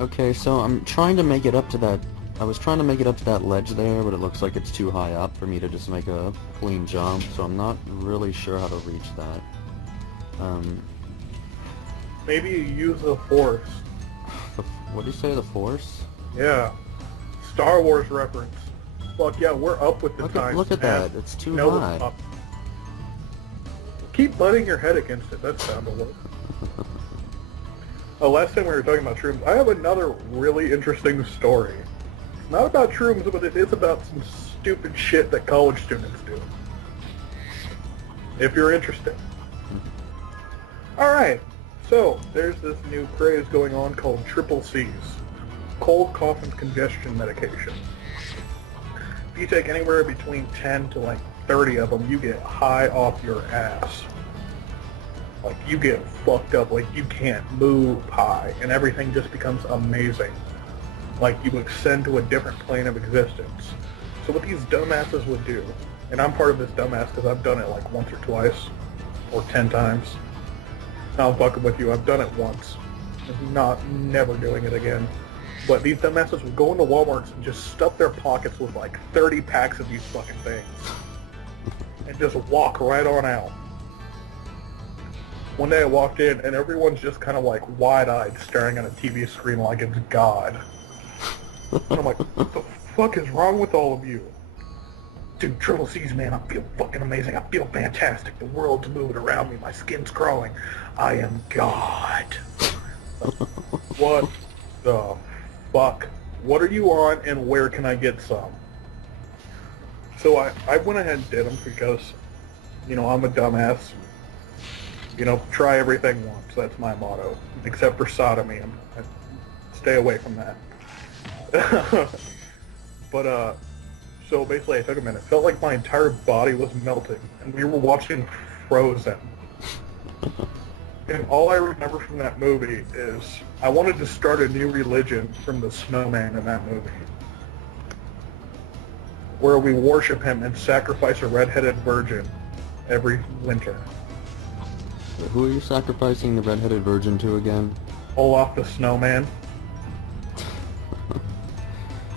Okay, so I'm trying to make it up to that. I was trying to make it up to that ledge there, but it looks like it's too high up for me to just make a clean jump, so I'm not really sure how to reach that. Maybe you use the Force. What do you say, the Force? Yeah. Star Wars reference. Fuck yeah, we're up with the times. Look at man. that, it's too No, high. it's up. Keep butting your head against it, that sounded like. Oh, last time we were talking about shrooms, I have another really interesting story. It's not about shrooms, but it is about some stupid shit that college students do. If you're interested. Alright, so there's this new craze going on called triple C's. Cold, cough, and congestion medication. If you take anywhere between 10 to like 30 of them, you get high off your ass. Like, you get fucked up, like you can't move high, and everything just becomes amazing. Like, you ascend to a different plane of existence. So what these dumbasses would do, and I'm part of this dumbass because I've done it like once or twice, or 10 times. I'm fucking with you, I've done it once. I'm never doing it again. But these dumbasses would go into Walmarts and just stuff their pockets with like 30 packs of these fucking things. And just walk right on out. One day I walked in and everyone's just kind of like wide-eyed staring at a TV screen like it's God. And I'm like, what the fuck is wrong with all of you? Dude, triple C's, man, I feel fucking amazing. I feel fantastic. The world's moving around me. My skin's growing. I am God. What the fuck? What are you on and where can I get some? So I went ahead and did them because, you know, I'm a dumbass. You know, try everything once. That's my motto. Except for sodomy. I stay away from that. But, so basically I took them and it felt like my entire body was melting. And we were watching Frozen. And all I remember from that movie is I wanted to start a new religion from the snowman in that movie. Where we worship him and sacrifice a red-headed virgin every winter. Who are you sacrificing the red-headed virgin to again? Olaf the snowman.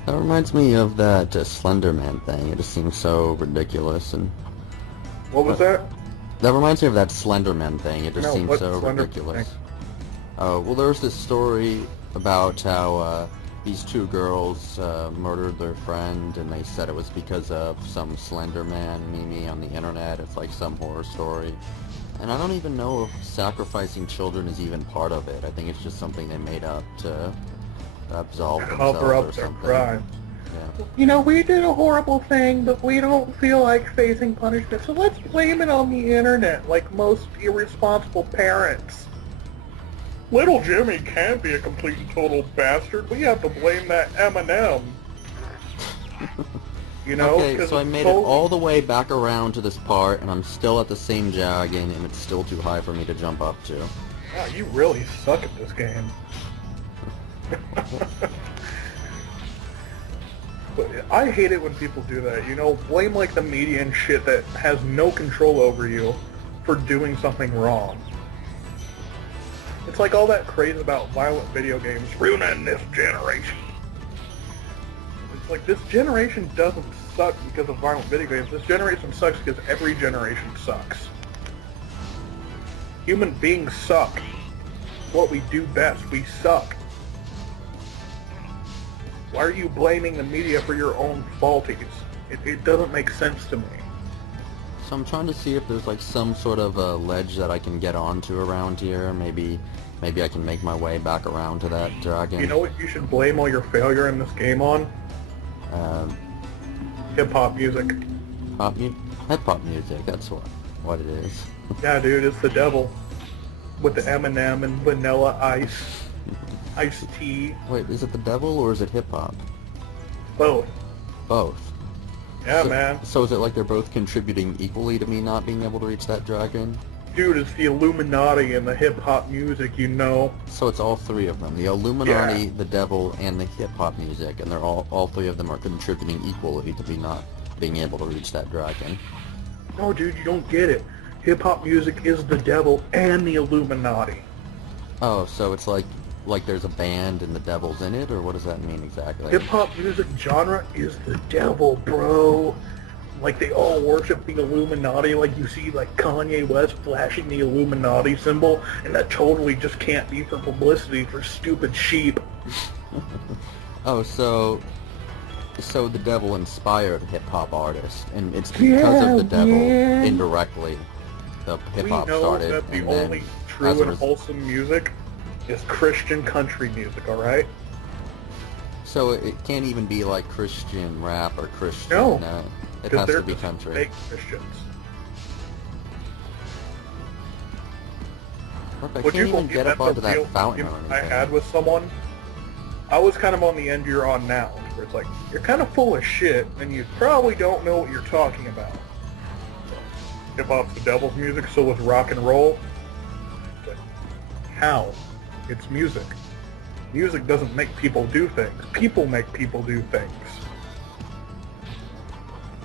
That reminds me of that Slender Man thing. It just seems so ridiculous and... What was that? That reminds me of that Slender Man thing. It just No, seems what's so Slender ridiculous. thing? Well, there was this story about how these two girls murdered their friend, and they said it was because of some Slender Man meme on the internet. It's like some horror story. And I don't even know if sacrificing children is even part of it. I think it's just something they made up to absolve themselves Cover up or their something. crime. Yeah. You know, we did a horrible thing, but we don't feel like facing punishment, so let's blame it on the internet, like most irresponsible parents. Little Jimmy can be a complete and total bastard. We have to blame that Eminem. You know? Okay, so I made it all the way back around to this part, and I'm still at the same dragon, and it's still too high for me to jump up to. Wow, you really suck at this game. But I hate it when people do that, you know, blame like the media and shit that has no control over you for doing something wrong. It's like all that craze about violent video games ruining this generation. It's like this generation doesn't suck because of violent video games. This generation sucks because every generation sucks. Human beings suck. It's what we do best. We suck. Why are you blaming the media for your own faulties? It doesn't make sense to me. So I'm trying to see if there's like some sort of a ledge that I can get onto around here. Maybe I can make my way back around to that dragon. You know what you should blame all your failure in this game on? Hip-hop music. Hip-hop music, that's what it is. Yeah, dude, it's the devil. With the Eminem and Vanilla Ice. Iced tea. Wait, is it the devil or is it hip-hop? Both. Both. Yeah, man. So is it like they're both contributing equally to me not being able to reach that dragon? Dude, it's the Illuminati and the hip-hop music, you know. So it's all three of them. The Illuminati, the devil, and the hip-hop music, and they're all three of them are contributing equally to me not being able to reach that dragon. No, dude, you don't get it. Hip-hop music is the devil and the Illuminati. Oh, so it's like like there's a band and the devil's in it, or what does that mean exactly? Hip-hop music genre is the devil, bro. Like, they all worship the Illuminati. Like, you see, like, Kanye West flashing the Illuminati symbol, and that totally just can't be for publicity for stupid sheep. Oh, so the devil inspired hip-hop artists, and it's because of the devil, man. indirectly, the hip-hop We know started, that the and then, only as true a and res- wholesome music is Christian country music, alright? so it can't even be like Christian rap or Christian, No, it because has they're to be just country. fake Christians. Look, I Would can't you even believe get up that onto the real that fountain or argument I anything. had with someone? I was kind of on the end you're on now, where it's like, you're kind of full of shit, and you probably don't know what you're talking about. Hip-hop's the devil's music, so is rock and roll. But how? It's music. Music doesn't make people do things. People make people do things.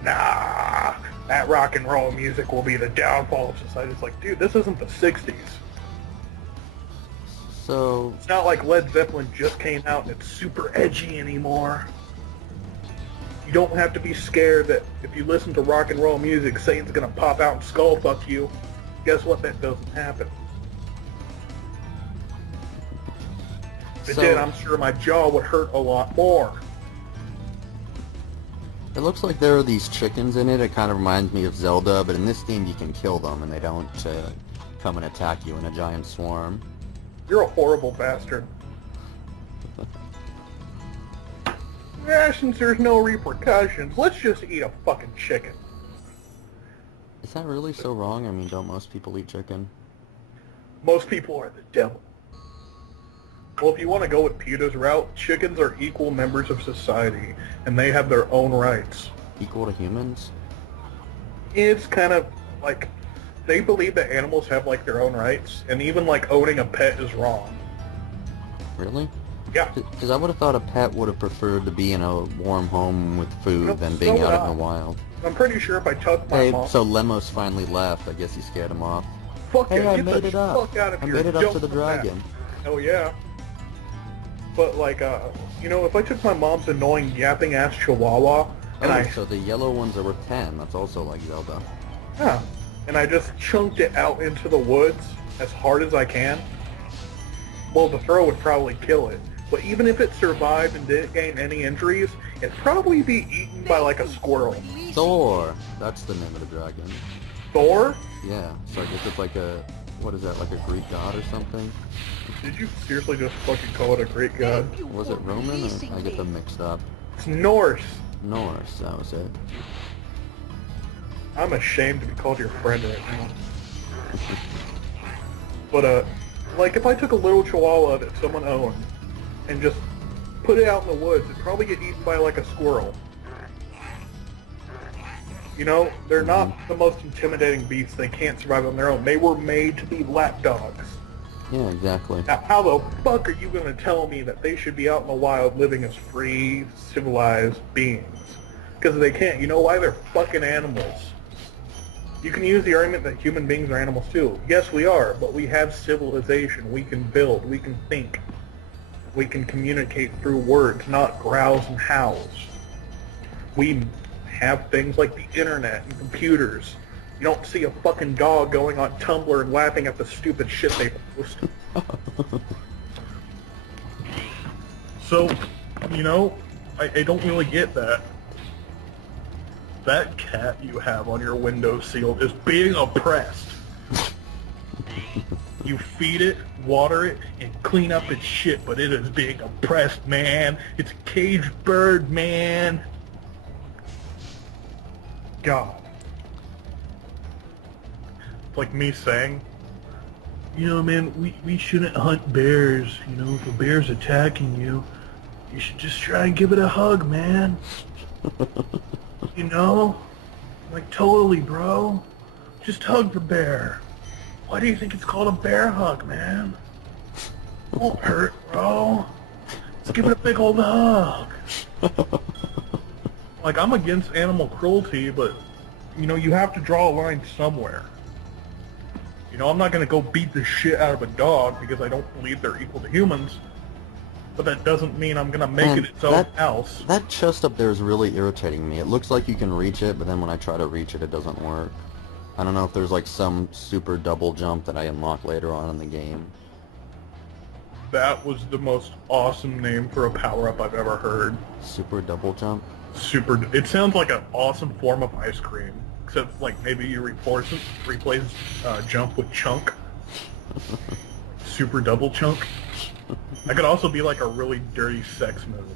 Nah, that rock and roll music will be the downfall of society. It's like, dude, this isn't the 60s. So, It's not like Led Zeppelin just came out and it's super edgy anymore. You don't have to be scared that if you listen to rock and roll music, Satan's gonna pop out and skull fuck you. Guess what? That doesn't happen. If it So- did, I'm sure my jaw would hurt a lot more. it looks like there are these chickens in it. It kind of reminds me of Zelda, but in this game you can kill them and they don't come and attack you in a giant swarm. You're a horrible bastard. Yeah, since there's no repercussions, let's just eat a fucking chicken. Is that really so wrong? I mean, don't most people eat chicken? Most people are the devil. Well, if you want to go with PETA's route, chickens are equal members of society, and they have their own rights. Equal to humans? It's kind of like, they believe that animals have, like, their own rights, and even, like, owning a pet is wrong. Really? Yeah. Because I would have thought a pet would have preferred to be in a warm home with food No, than so being would out I. in the wild. I'm pretty sure if I took my Hey, mom... so Lemos finally left. I guess he scared him off. Fuck Hey, yeah, I get made the it up. fuck out of I here. made it up Don't to the come back. dragon. Oh yeah. But like, you know, if I took my mom's annoying yapping ass chihuahua and Oh, so the yellow ones are worth 10. That's also like Zelda. yeah, and I just chunked it out into the woods as hard as I can, well, the throw would probably kill it. But even if it survived and didn't gain any injuries, it'd probably be eaten by like a squirrel. Thor! That's the name of the dragon. Thor? Yeah, so I guess it's like a... What is that, like a Greek god or something? Did you seriously just fucking call it a Greek god? Was it Roman, or I get them mixed up? It's Norse. Norse, that was it. I'm ashamed to be called your friend right now. But, like, if I took a little chihuahua that someone owned and just put it out in the woods, it'd probably get eaten by, like, a squirrel. You know, they're not the most intimidating beasts. They can't survive on their own. They were made to be lapdogs. Yeah, exactly. Now, how the fuck are you going to tell me that they should be out in the wild living as free, civilized beings? Because they can't. You know why? They're fucking animals. You can use the argument that human beings are animals too. Yes, we are, but we have civilization. We can build. We can think. We can communicate through words, not growls and howls. We have things like the internet and computers. You don't see a fucking dog going on Tumblr and laughing at the stupid shit they post. So, you know, I don't really get that. That cat you have on your windowsill is being oppressed. You feed it, water it, and clean up its shit, but it is being oppressed, man. It's a caged bird, man. God. It's like me saying, you know, man, we shouldn't hunt bears. You know, if a bear's attacking you, you should just try and give it a hug, man. You know? Like, totally, bro. Just hug the bear. Why do you think it's called a bear hug, man? It won't hurt, bro. Let's give it a big old hug. Like, I'm against animal cruelty, but, you know, you have to draw a line somewhere. You know, I'm not going to go beat the shit out of a dog because I don't believe they're equal to humans. But that doesn't mean I'm going to make And it its own house. That chest up there is really irritating me. It looks like you can reach it, but then when I try to reach it, it doesn't work. I don't know if there's like some super double jump that I unlock later on in the game. That was the most awesome name for a power-up I've ever heard. Super double jump? It sounds like an awesome form of ice cream. Except, like, maybe you replace jump with chunk. Super double chunk. That could also be like a really dirty sex move.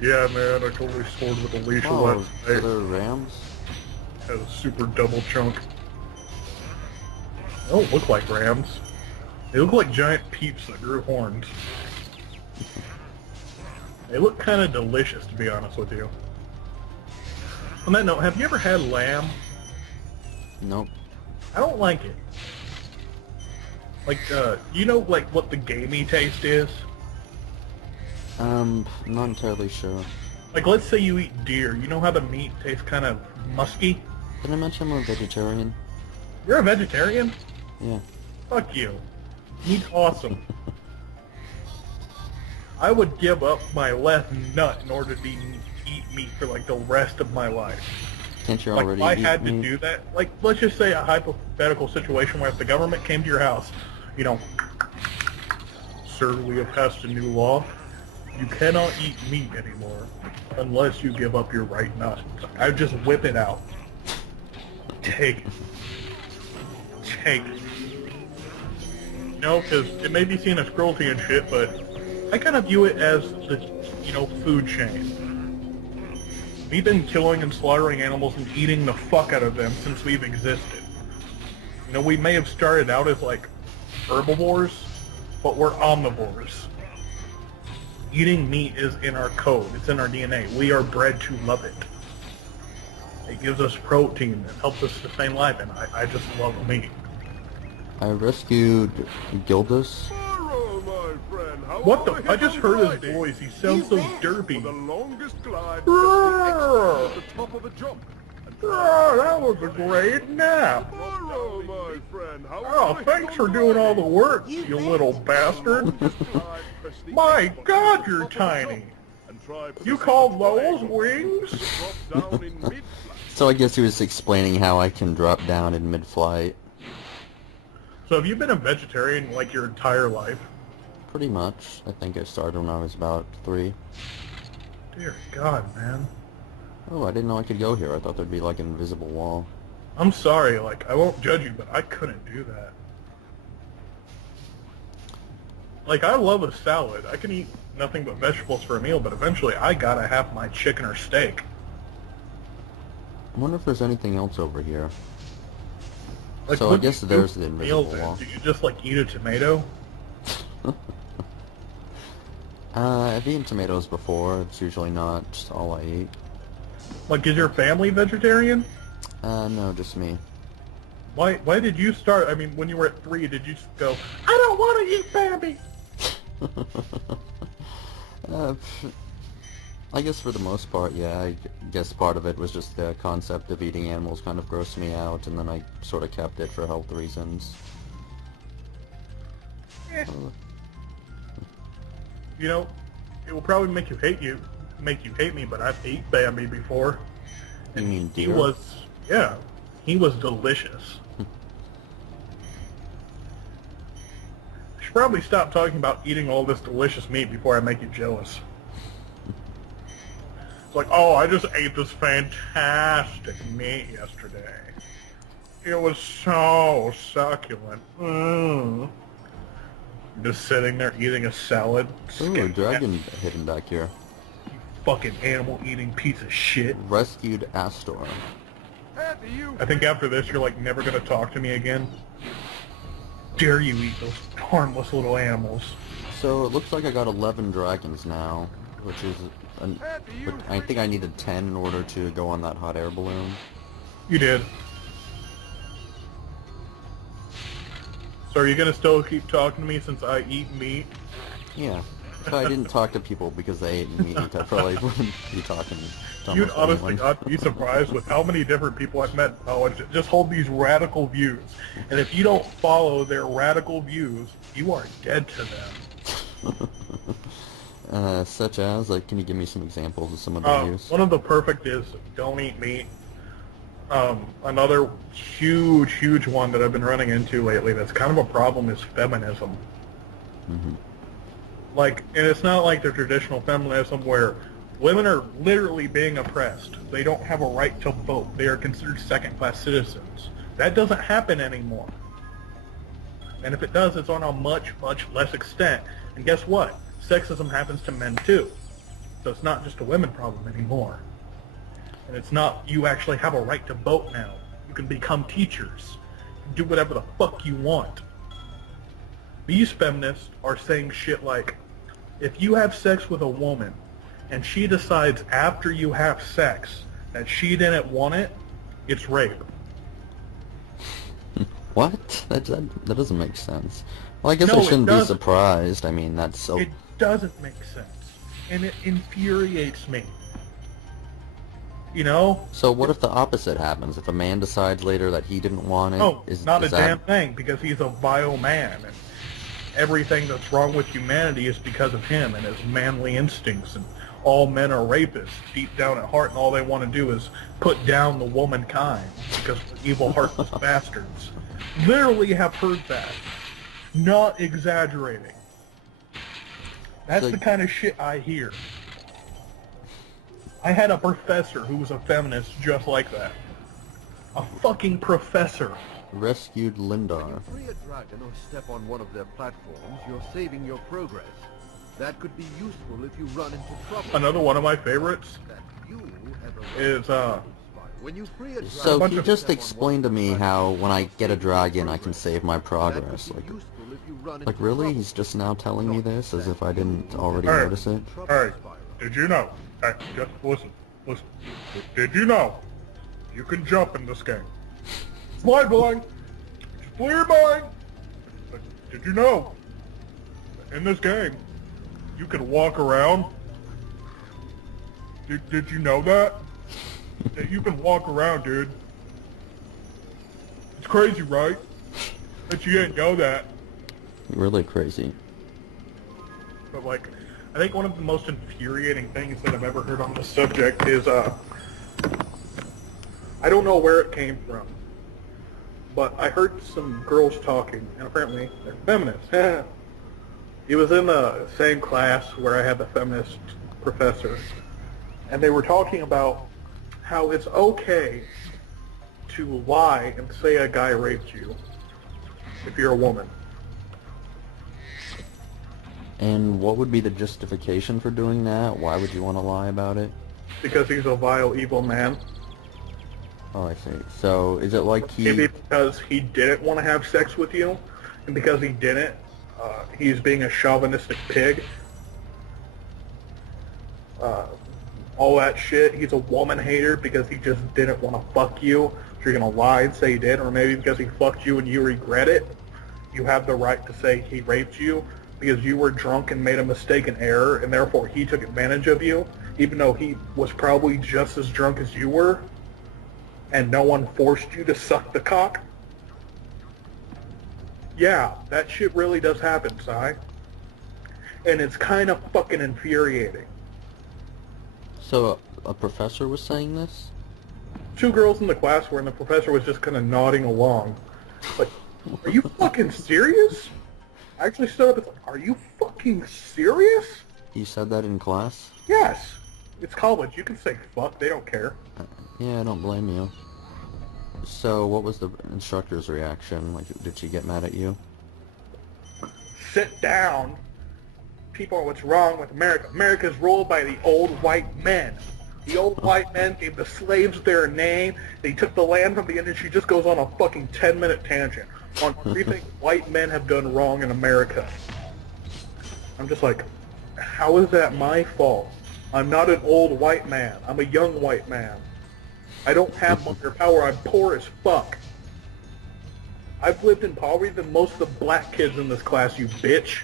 Yeah, man, I totally scored with Alicia last night. Are there rams? Has a super double chunk. They don't look like rams. They look like giant peeps that grew horns. They look kind of delicious, to be honest with you. On that note, have you ever had lamb? Nope. I don't like it. Like, you know, like, what the gamey taste is? Not entirely sure. Like, let's say you eat deer. You know how the meat tastes kind of musky? Did I mention I'm a vegetarian? You're a vegetarian? Yeah. Fuck you. Meat's awesome. I would give up my left nut in order to eat meat for, like, the rest of my life. Can't you Like, already if I eat had to meat? do that, like, let's just say a hypothetical situation where if the government came to your house, you know, sir, we have passed a new law. You cannot eat meat anymore unless you give up your right nut. I would just whip it out. Take it. Take it. You know, because it may be seen as cruelty and shit, but I kind of view it as the, you know, food chain. We've been killing and slaughtering animals and eating the fuck out of them since we've existed. You know, we may have started out as, like, herbivores, but we're omnivores. Eating meat is in our code. It's in our DNA. We are bred to love it. It gives us protein. It helps us sustain life, and I just love meat. I rescued Gildas. What the? I just heard his voice. He sounds so derpy. The longest glide Roar! at the top of a jump. Oh, that was a great nap. Hello, my friend. How Oh, thanks for doing all the work, you little bastard. My God, you're tiny. You call those wings? So I guess he was explaining how I can drop down in mid-flight. So have you been a vegetarian like your entire life? Pretty much. I think I started when I was about 3. Dear God, man. Oh, I didn't know I could go here. I thought there'd be like an invisible wall. I'm sorry, like, I won't judge you, but I couldn't do that. Like, I love a salad. I can eat nothing but vegetables for a meal, but eventually I gotta have my chicken or steak. I wonder if there's anything else over here. Like, So I what do guess you there's do the for meals invisible then? wall. Do you just, like, eat a tomato? I've eaten tomatoes before. It's usually not just all I eat. Like, is your family vegetarian? No, just me. Why did you start? I mean, when you were at 3, did you go, I don't want to eat Bambi? I guess for the most part, yeah. I guess part of it was just the concept of eating animals kind of grossed me out, and then I sort of kept it for health reasons. Eh. You know, it will probably make you hate me, but I've ate Bambi before. You mean He deer? he was delicious. I should probably stop talking about eating all this delicious meat before I make you jealous. It's like, oh, I just ate this fantastic meat yesterday. It was so succulent. Just sitting there eating a salad. Ooh, a dragon hidden back here. You fucking animal-eating piece of shit. Rescued Astor. I think after this you're like never gonna talk to me again. Dare you eat those harmless little animals. So it looks like I got 11 dragons now, which is... but I think I needed 10 in order to go on that hot air balloon. You did. So are you gonna still keep talking to me since I eat meat? Yeah. So I didn't talk to people because they hate meat. I probably wouldn't be talking to You'd almost honestly anyone. not be surprised with how many different people I've met in college that just hold these radical views. And if you don't follow their radical views, you are dead to them. Such as, like, can you give me some examples of some of the views? One of the perfect is don't eat meat. Another huge one that I've been running into lately that's kind of a problem is feminism. Mm-hmm. Like, and it's not like the traditional feminism where women are literally being oppressed. They don't have a right to vote. They are considered second-class citizens. That doesn't happen anymore. And if it does, it's on a much less extent. And guess what? Sexism happens to men too. So it's not just a women problem anymore. And it's not, you actually have a right to vote now. You can become teachers. Do whatever the fuck you want. These feminists are saying shit like, if you have sex with a woman and she decides after you have sex that she didn't want it, it's rape. What? That doesn't make sense. Well, I guess No, I it shouldn't be doesn't. surprised. I mean, that's so... It doesn't make sense. And it infuriates me. You know? So what if the opposite happens? If a man decides later that he didn't want it? Oh, not a is that... damn thing, because he's a vile man. And everything that's wrong with humanity is because of him and his manly instincts. And all men are rapists deep down at heart, and all they want to do is put down the womankind because we're evil, heartless bastards. Literally have heard that. Not exaggerating. That's So- the kind of shit I hear. I had a professor who was a feminist just like that. A fucking professor. Rescued Lindar. When you free a dragon or step on one of their platforms, you're saving your progress. That could be useful if you run into trouble. Another one of my favorites That you ever is, when you free a dragon, So bunch he of just step on explained to one of me their how when I platforms, get a you're saving dragon your I can progress. save my That progress. could Like, be useful if you run like into really? trouble. He's just now telling me this as if I didn't already Alright. notice it? alright, did you know? Hey, just listen. Did you know you can jump in this game? Slide blind! Just blow your mind! Did you know in this game you can walk around? Did you know that? That you can walk around, dude. It's crazy, right? That you didn't know that. Really crazy. But like, I think one of the most infuriating things that I've ever heard on this subject is, I don't know where it came from, but I heard some girls talking, and apparently they're feminists. It was in the same class where I had the feminist professor, and they were talking about how it's okay to lie and say a guy raped you if you're a woman. And what would be the justification for doing that? Why would you want to lie about it? Because he's a vile, evil man. Oh, I see. So is it like Maybe he... because he didn't want to have sex with you, and because he didn't, he's being a chauvinistic pig. All that shit. He's a woman hater because he just didn't want to fuck you. So you're going to lie and say he did, or maybe because he fucked you and you regret it. You have the right to say he raped you because you were drunk and made a mistake and error, and therefore he took advantage of you, even though he was probably just as drunk as you were, and no one forced you to suck the cock. Yeah, that shit really does happen, Si. And it's kind of fucking infuriating. So a professor was saying this? Two girls in the class were, and the professor was just kind of nodding along. Like, are you fucking serious? I actually stood up and was like, are you fucking serious? You said that in class? Yes. It's college. You can say fuck. They don't care. Yeah, I don't blame you. So what was the instructor's reaction? Like, did she get mad at you? Sit down. People are what's wrong with America. America's ruled by the old white men. The old white men gave the slaves their name. They took the land from the Indians. She just goes on a fucking 10-minute tangent on everything white men have done wrong in America. I'm just like, how is that my fault? I'm not an old white man. I'm a young white man. I don't have much power. I'm poor as fuck. I've lived in poverty than most of the black kids in this class, you bitch.